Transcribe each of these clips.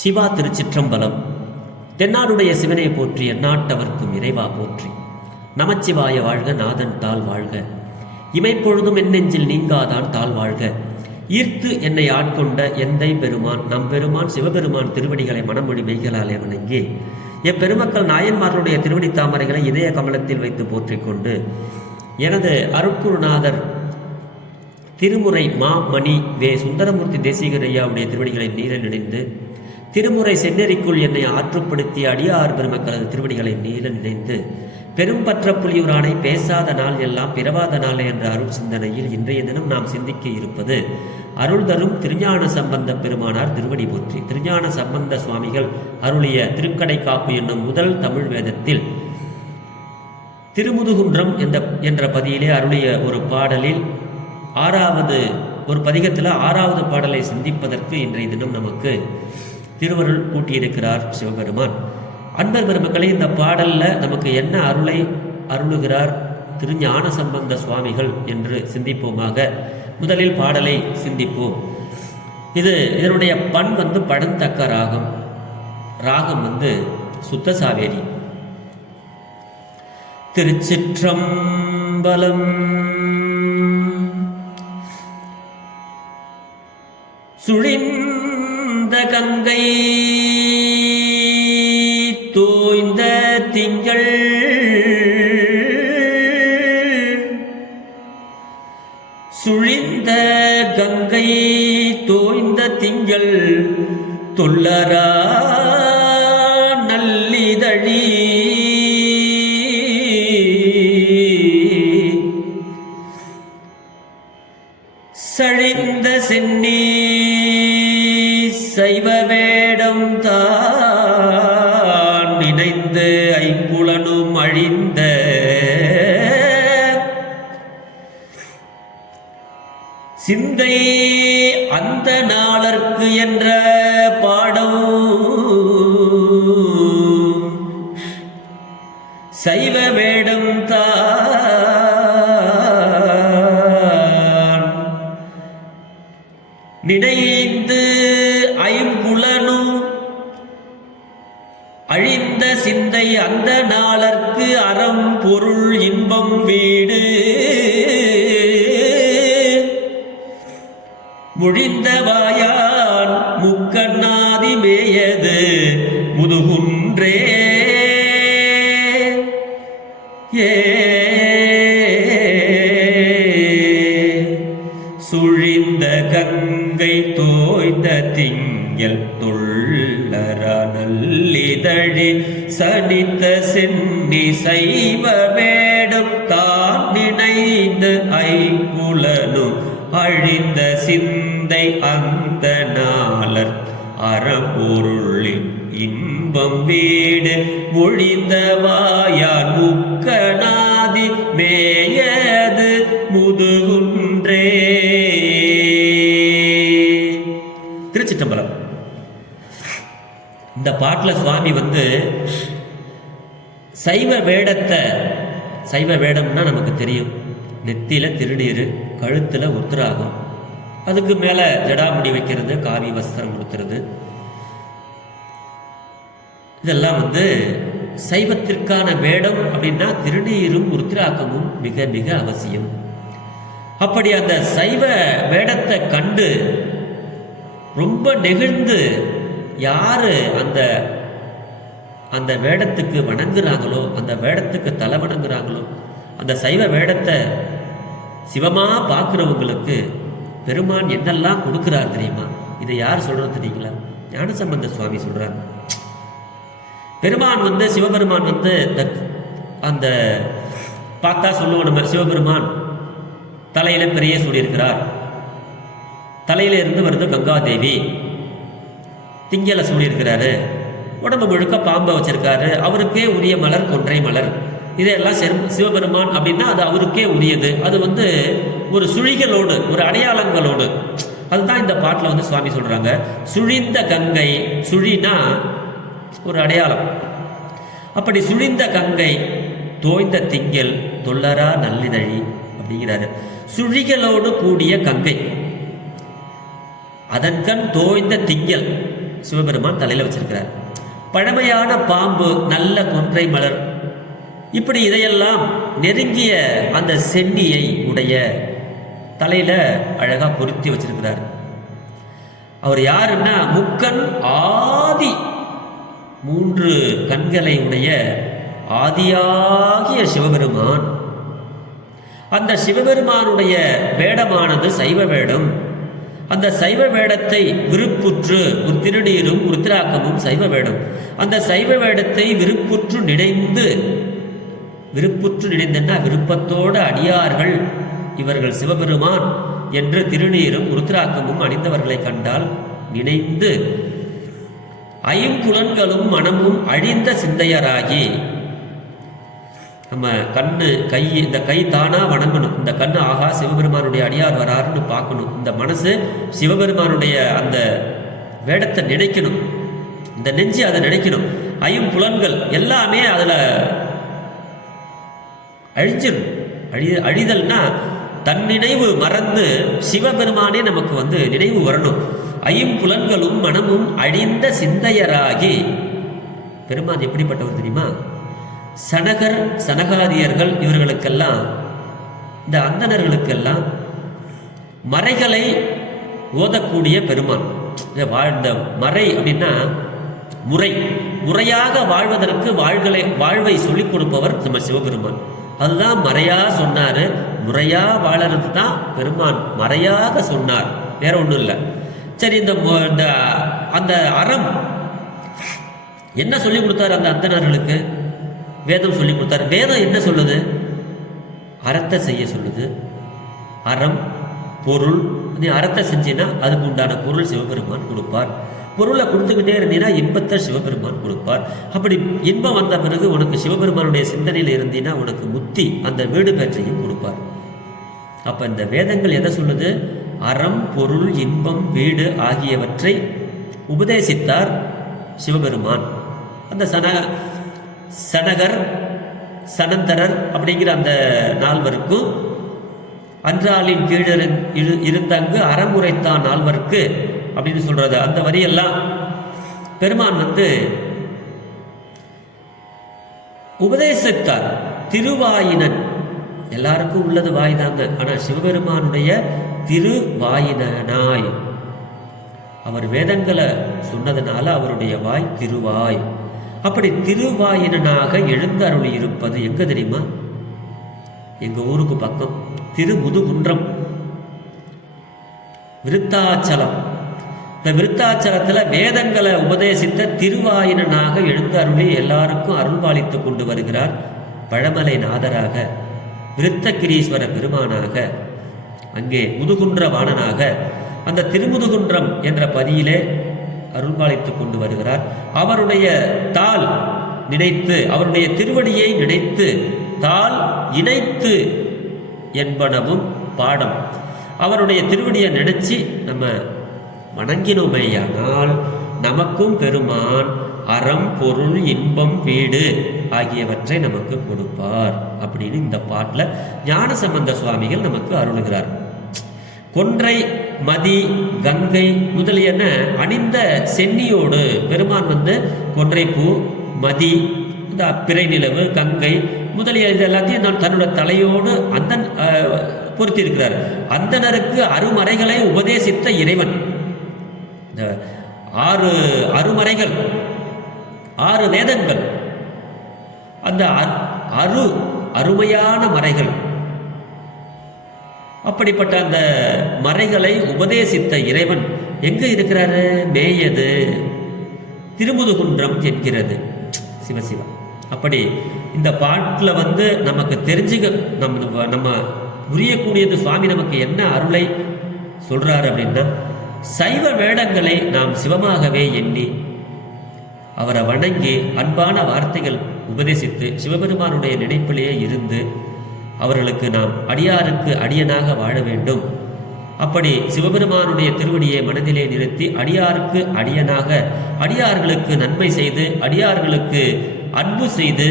சிவா திருச்சிற்றம்பலம். தென்னாடுடைய சிவனை போற்றி எந்நாட்டவர்க்கும் இறைவா போற்றி. நமச்சிவாய வாழ்க நாதன் தாள் வாழ்க. இமைப்பொழுதும் என் நெஞ்சில் நீங்காதான் தாள் வாழ்க. ஈர்த்து என்னை ஆட்கொண்ட எந்தை பெருமான் நம் பெருமான் சிவபெருமான் திருவடிகளை மனமொழி மெய்களாலே வணங்கி எப்பெருமக்கள் நாயன்மார்களுடைய திருவடி தாமரைகளை இதய கமலத்தில் வைத்து போற்றிக்கொண்டு எனது அருட்குருநாதர் திருமுறை மா மணி வே சுந்தரமூர்த்தி தேசிகரையாவுடைய திருவடிகளை நீர நினைந்து திருமுறை செந்நெறிக்குள் என்னை ஆற்றுப்படுத்திய அடியார் பெருமக்களது திருவடிகளை நீல நினைந்து பெரும்பற்ற புலியூரானை பேசாத நாள் எல்லாம் பிறவாத நாள் என்ற அருள் சிந்தனையில் இன்றைய தினம் நாம் சிந்திக்க இருப்பது அருள் தரும் திருஞான சம்பந்த பெருமானார் திருவடி போற்றி. திருஞான சம்பந்த சுவாமிகள் அருளிய திருக்கடை காப்பு என்னும் முதல் தமிழ் வேதத்தில் திருமுதுகுன்றம் என்ற என்ற பதியிலே அருளிய ஒரு பாடலில் ஆறாவது ஒரு பதிகத்தில் ஆறாவது பாடலை சிந்திப்பதற்கு இன்றைய தினம் நமக்கு திருவருள் கூட்டியிருக்கிறார் சிவபெருமான். அன்பர் பெருமக்களை இந்த பாடலில் நமக்கு என்ன அருளை அருளுகிறார் திருஞான சம்பந்த சுவாமிகள் என்று சிந்திப்போமாக. முதலில் பாடலை சிந்திப்போம். இது இதனுடைய பண் வந்து படந்தக்க ராகம். ராகம் வந்து சுத்த சாவேரி. திருச்சிற்றம்பலம் சுழின் சுழிந்த கங்கை தோய்ந்த திங்கள் துள்ளரா நல்லிதழி. சழிந்த சென்னி சைவ வேடம் தான் நினைத்த சிந்தை அந்த நாளர்க்கு என்ற பாடம் சைவ வேடம் தான். நினைந்து ஐம்புலனும் அழிந்த சிந்தை அந்த நாளர்க்கு அறம் பொருள் இன்பம் வீடு. சுழிந்த கங்கை தோய்ந்த திங்கள் தொள்ளர நல்லிதழே சனித்த சென்னி சைவ அறப்பொருளின் இன்பம் வீடு ஒழிந்தவாயார் முக்கநாதி மேயது முதுகுன்றே. திருச்சிற்றம்பலம். இந்த பாட்டில் சுவாமி வந்து சைவ வேடத்தை சைவ வேடம்னா நமக்கு தெரியும். நெத்தியில் திருநீர் கழுத்தில் உத்திராகம். அதுக்கு மேலே ஜடாமுடி வைக்கிறது காவி வஸ்திரம் கொடுத்துறது இதெல்லாம் வந்து சைவத்திற்கான வேடம் அப்படின்னா திருநீரும் உருத்திராக்கமும் மிக மிக அவசியம். அப்படி அந்த சைவ வேடத்தை கண்டு ரொம்ப நெகிழ்ந்து யாரு அந்த அந்த வேடத்துக்கு வணங்குறாங்களோ அந்த வேடத்துக்கு தலை வணங்குறாங்களோ அந்த சைவ வேடத்தை சிவமா பார்க்குறவங்களுக்கு பெருமான் என்னெல்லாம் கொடுக்குறார் தெரியுமா? இதை யார் சொல்றது தெரியுங்களா? ஞானசம்பந்த சுவாமி சொல்றாங்க பெருமான் வந்து சிவபெருமான் வந்து அந்த பார்த்தா சொல்லுவோம் நம்ம சிவபெருமான் தலையில பெரிய சூடியிருக்கிறார். தலையில இருந்து வருது கங்காதேவி. திங்கள சூடியிருக்கிறாரு. உடம்பு முழுக்க பாம்பை வச்சிருக்காரு. அவருக்கே உரிய மலர் கொன்றை மலர். இதையெல்லாம் செம்- சிவபெருமான் அப்படின்னா அது அவருக்கே உரியது. அது வந்து ஒரு சுழிகளோடு ஒரு அடையாளங்களோடு. அதுதான் இந்த பாட்டில் வந்து சுவாமி சொல்கிறாங்க சுழிந்த கங்கை சுழினா ஒரு அடையாளம். அப்படி சுழிந்த கங்கை தோய்ந்த திங்கள் தொல்லரா நல்லிதழி அப்படிங்கிறாரு. சுழிகளோடு கூடிய கங்கை. அதன் கண் தோய்ந்த திங்கள் சிவபெருமான் தலையில் வச்சிருக்கிறார். பழமையான பாம்பு நல்ல கொன்றை மலர் இப்படி இதையெல்லாம் நெருங்கிய அந்த சென்னியை உடைய தலையில அழகா பொருத்தி வச்சிருக்கிறார். அவர் யாருன்னா முக்கன் ஆதி மூன்று கண்களை உடைய ஆதியாகிய சிவபெருமான். அந்த சிவபெருமானுடைய வேடமானது சைவ வேடம். அந்த சைவ வேடத்தை விருப்புற்று ஒரு திருநீரும் உருத்திராக்கமும் சைவ வேடம். அந்த சைவ வேடத்தை விருப்புற்று நினைந்து விருப்புற்று நினைந்தென்ன விருப்பத்தோடு அடியார்கள் இவர்கள் சிவபெருமான் என்று திருநீரும் ருத்ராக்கமும் அணிந்தவர்களை கண்டால் நினைந்து ஐம்புலன்களும் மனமும் அழிந்த சிந்தையராகி நம்ம கண்ணு கை இந்த கை தானா வணங்கணும். இந்த கண்ணு ஆகா சிவபெருமானுடைய அடியார் வராருன்னு பார்க்கணும். இந்த மனசு சிவபெருமானுடைய அந்த வேடத்தை நினைக்கணும். இந்த நெஞ்சு அதை நினைக்கணும். ஐம்புலன்கள் எல்லாமே அதில் அழிஞ்சிடும் அழி அழிதல்னா தன் நினைவு மறந்து சிவபெருமானே நமக்கு வந்து நினைவு வரணும். ஐம்புலன்களும் மனமும் அழிந்த சிந்தையராகி. பெருமான் எப்படிப்பட்டவர் தெரியுமா? சனகர் சனகாதியர்கள் இவர்களுக்கெல்லாம் இந்த அந்தனர்களுக்கெல்லாம் மறைகளை ஓதக்கூடிய பெருமான். இந்த வாழ்ந்த மறை அப்படின்னா முறை. முறையாக வாழ்வதற்கு வாழ்களை வாழ்வை சொல்லிக் கொடுப்பவர் நம்ம சிவபெருமான். அதுதான் மறையா சொன்னாரு. முறையா வாழறது தான் பெருமான். மறையாக சொன்னார். வேற ஒன்றும் இல்லை. சரி இந்த இந்த அந்த அறம் என்ன சொல்லி கொடுத்தாரு அந்த அந்தனர்களுக்கு வேதம் சொல்லி கொடுத்தாரு. வேதம் என்ன சொல்லுது? அறத்தை செய்ய சொல்லுது. அறம் பொருள் நீ அறத்தை செஞ்சினா அதுக்கு உண்டான பொருள் சிவபெருமான் கொடுப்பார். பொருளை கொடுத்துக்கிட்டே இருந்தீங்கன்னா இன்பத்தை சிவபெருமான் கொடுப்பார். அப்படி இன்பம் வந்த பிறகு உனக்கு சிவபெருமானுடைய சிந்தனையில் இருந்தீங்கன்னா உனக்கு முத்தி அந்த வீடு பெற்றையும் கொடுப்பார். அப்ப இந்த வேதங்கள் எதை சொல்லுது? அறம் பொருள் இன்பம் வீடு ஆகியவற்றை உபதேசித்தார் சிவபெருமான். அந்த சன சனகர் சனந்தரர் அப்படிங்கிற அந்த நால்வருக்கும் அன்றாளின் கீழ இரு- இருந்தங்கு அறமுறைத்தான் நால்வருக்கு அப்படின்னு சொல்றது. அந்த வரியெல்லாம் பெருமான் வந்து உபதேசித்தார். திருவாயினன். எல்லாருக்கும் உள்ளது வாய் தாங்க. ஆனா சிவபெருமானுடைய திருவாயினாய் அவர் வேதங்களை சொன்னதுனால அவருடைய வாய் திருவாய். அப்படி திருவாயினனாக எழுந்தருளி இருப்பது எங்க தெரியுமா? எங்க ஊருக்கு பக்கம். திருமுதுகுன்றம். விருத்தாச்சலம். இந்த விருத்தாச்சலத்துல வேதங்களை உபதேசித்த திருவாயினனாக எழுந்தருளி எல்லாருக்கும் அருள்பாலித்துக் கொண்டு வருகிறார் பழமலை நாதராக விருத்தகிரீஸ்வர பெருமானாக அங்கே முதுகுன்ற வாணனாக அந்த திருமுதுகுன்றம் என்ற பதியிலே அருள்பாலித்துக் கொண்டு வருகிறார். அவருடைய தாள் நினைத்து அவருடைய திருவடியை நினைத்து தாள் இணைத்து என்பனவும் பாடம். அவருடைய திருவடியை நினைச்சு நம்ம வணங்கினோமேயானால் நமக்கும் பெருமான் அறம் பொருள் இன்பம் வீடு ஆகியவற்றை நமக்கு கொடுப்பார் அப்படின்னு இந்த பாட்டில் ஞானசம்பந்த சுவாமிகள் நமக்கு அருளுகிறார். கொன்றை மதி கங்கை முதலியன அணிந்த சென்னியோடு பெருமான் வந்து கொன்றைப்பூ மதி இந்த பிறை நிலவு கங்கை முதலிய இது எல்லாத்தையும் நான் தன்னோட தலையோடு அந்த பொருத்தி இருக்கிறார் அந்தனருக்கு அருமறைகளை உபதேசித்த இறைவன். இந்த ஆறு அருமறைகள் ஆறு வேதங்கள் அந்த அரு அருமையான மறைகள். அப்படிப்பட்ட அந்த மறைகளை உபதேசித்த இறைவன் எங்க இருக்கிறாரு? மேயது திருமுதுகுன்றம் என்கிறது. சிவசிவா. அப்படி இந்த பாட்டில் வந்து நமக்கு தெரிஞ்சுக்க நம்ம நம்ம புரியக்கூடியது சுவாமி நமக்கு என்ன அருளை சொல்றாரு அப்படின்னா சைவ வேடங்களை நாம் சிவமாகவே எண்ணி அவரை வணங்கி அன்பான வார்த்தைகள் உபதேசித்து சிவபெருமானுடைய நினைப்பிலேயே இருந்து அவர்களுக்கு நாம் அடியாருக்கு அடியனாக வாழ வேண்டும். அப்படி சிவபெருமானுடைய திருவடியை மனதிலே நிறுத்தி அடியாருக்கு அடியனாக அடியார்களுக்கு நன்மை செய்து அடியார்களுக்கு அன்பு செய்து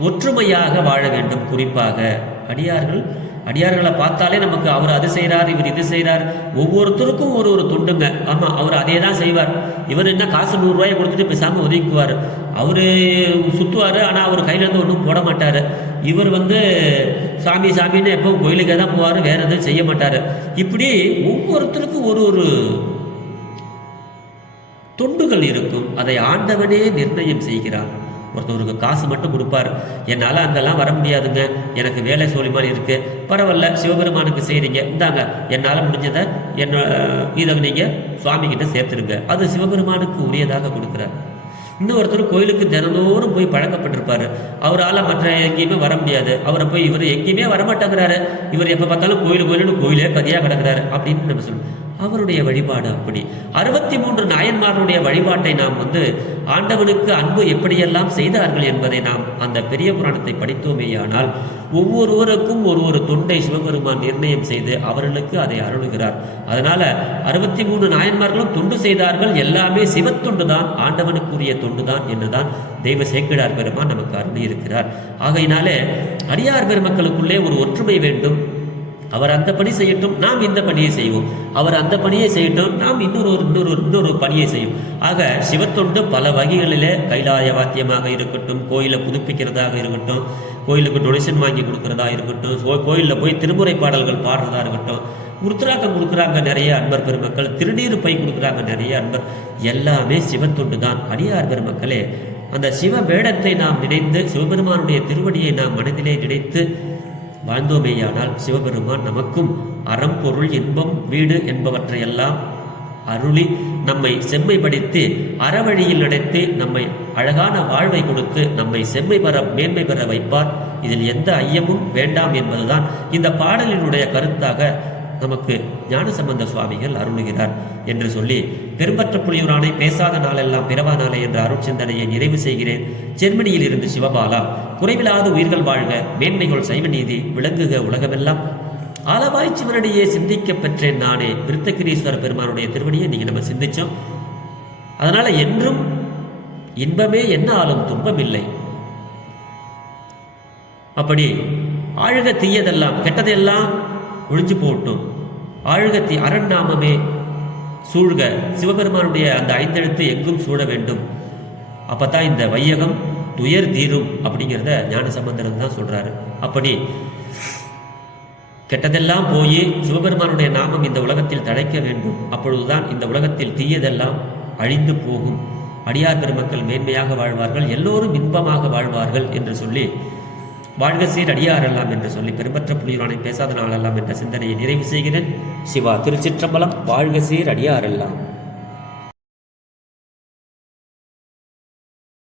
ஒற்றுமையாக வாழ வேண்டும். குறிப்பாக அடியார்கள் அடியார்களை பார்த்தாலே நமக்கு அவர் அது செய்கிறார் இவர் இது செய்கிறார் ஒவ்வொருத்தருக்கும் ஒரு ஒரு துண்டுங்க. ஆமாம் அவர் அதே தான் செய்வார். இவர் என்ன காசு நூறுரூவாயை கொடுத்துட்டு பேசாமல் ஒதுக்குவார் அவர் சுற்றுவார் ஆனால் அவர் கையிலேருந்து ஒன்றும் போட மாட்டார். இவர் வந்து சாமி சாமின்னு எப்போ கோயிலுக்கே தான் போவார் வேறு எதுவும் செய்ய மாட்டார். இப்படி ஒவ்வொருத்தருக்கும் ஒரு ஒரு தொண்டுகள் இருக்கும். அதை ஆண்டவனே நிர்ணயம் செய்கிறார். ஒருத்தவருக்கு காசு மட்டும் கொடுப்பார். என்னால் அங்கெல்லாம் வர முடியாதுங்க. எனக்கு வேலை சோழிமாரி இருக்கு. பரவாயில்ல சிவபெருமானுக்கு செய்கிறீங்க இந்தாங்க என்னால் முடிஞ்சதை என்ன இதை நீங்கள் சுவாமிகிட்ட சேர்த்துருங்க. அது சிவபெருமானுக்கு உரியதாக கொடுக்குறார். இன்னொருத்தர் கோயிலுக்கு தினந்தோறும் போய் பழக்கப்பட்டிருப்பாரு. அவரால் மற்ற எங்கேயுமே வர முடியாது. அவரை போய் இவர் எங்கேயுமே வரமாட்டேங்கிறாரு. இவர் எப்போ பார்த்தாலும் கோயில் கோயிலுன்னு கோயிலே கதையாக கிடக்கிறாரு அப்படின்னு நம்ம சொல்லணும் அவருடைய வழிபாடு அப்படி. அறுபத்தி மூன்று நாயன்மார்களுடைய வழிபாட்டை நாம் வந்து ஆண்டவனுக்கு அன்பு எப்படியெல்லாம் செய்தார்கள் என்பதை நாம் அந்த பெரிய புராணத்தை படித்தோமேயானால் ஒவ்வொருவருக்கும் ஒரு ஒரு தொண்டை சிவபெருமான் நிர்ணயம் செய்து அவர்களுக்கு அதை அருளுகிறார். அதனால அறுபத்தி மூணு நாயன்மார்களும் தொண்டு செய்தார்கள். எல்லாமே சிவத்தொண்டு தான் ஆண்டவனுக்குரிய தொண்டு தான் என்றுதான் தெய்வ சேக்கிடார் பெருமான் நமக்கு அருளி இருக்கிறார் ஆகையினாலே அடியார் பெருமக்களுக்குள்ளே ஒரு ஒற்றுமை வேண்டும். அவர் அந்த பணி செய்யட்டும் நாம் இந்த பணியை செய்வோம். அவர் அந்த பணியை செய்யட்டும் நாம் இன்னொரு இன்னொரு இன்னொரு பணியை செய்யும் ஆக சிவத்தொண்டு பல வகைகளிலே கைலாய வாத்தியமாக இருக்கட்டும் கோயிலை புதுப்பிக்கிறதாக இருக்கட்டும் கோயிலுக்கு டொனேஷன் வாங்கி கொடுக்கறதா இருக்கட்டும் கோயிலில் போய் திருமுறை பாடல்கள் பாடுறதா இருக்கட்டும் உருத்ராக்கம் கொடுக்குறாங்க நிறைய அன்பர் பெருமக்கள் திருநீர் பை கொடுக்குறாங்க நிறைய அன்பர் எல்லாமே சிவத்தொண்டு தான். அடியார் பெருமக்களே அந்த சிவ வேடத்தை நாம் நினைத்து சிவபெருமானுடைய திருவடியை நாம் மனதிலே நினைத்து வாழ்ந்தோமேயானால் சிவபெருமான் நமக்கும் அறம் பொருள் இன்பம் வீடு என்பவற்றையெல்லாம் அருளி நம்மை செம்மைப்படுத்தி அறவழியில் நடத்தி நம்மை அழகான வாழ்வை கொடுத்து நம்மை செம்மை பெற மேன்மை பெற வைப்பார். இதில் எந்த ஐயமும் வேண்டாம் என்பதுதான் இந்த பாடலினுடைய கருத்தாக நமக்கு ஞானசம்பந்த சுவாமிகள் அருளுகிறார் என்று சொல்லி பெரும்பற்ற புலியூரானை பேசாத நாளெல்லாம் பிறவா நாளே என்ற அருட்சிந்தனையை நிறைவு செய்கிறேன். ஜெர்மனியில் இருந்து சிவபாலா குறைவிலாத உயிர்கள் வாழ்க மேன்மைகள் சைவ நீதி விளங்குக உலகமெல்லாம். ஆலவாய் சிவனடியே சிந்திக்க பெற்றேன் நானே. விருத்தகிரீஸ்வர பெருமானுடைய திருவடியை இன்னைக்கு நம்ம சிந்திச்சோம். அதனால என்றும் இன்பமே என்ன ஆளும் துன்பம் இல்லை அப்படி ஆழ்க தீயதெல்லாம் கெட்டதெல்லாம் ஒழிஞ்சு போட்டும் ஆழ்கத்தி அரண் நாமமே சூழ்க. சிவபெருமானுடைய அந்த ஐந்தெழுத்து எங்கும் சூழ வேண்டும். அப்பதான் இந்த வையகம் துயர் தீரும் அப்படிங்கிறத ஞான சம்பந்தர் தான் சொல்றாரு. அப்படி கெட்டதெல்லாம் போய் சிவபெருமானுடைய நாமம் இந்த உலகத்தில் தழைக்க வேண்டும். அப்பொழுதுதான் இந்த உலகத்தில் தீயதெல்லாம் அழிந்து போகும். அடியார் பெருமக்கள் மேன்மையாக வாழ்வார்கள். எல்லோரும் இன்பமாக வாழ்வார்கள் என்று சொல்லி வாழ்க சீர் அடியாரெல்லாம் என்று சொல்லி பெரும்பற்ற புலியூரானை பேசாத நாளெல்லாம் என்ற சிந்தனையை நிறைவு செய்கிறேன். சிவா திருச்சிற்றம்பலம் வாழ்க சீர் அடியாரெல்லாம்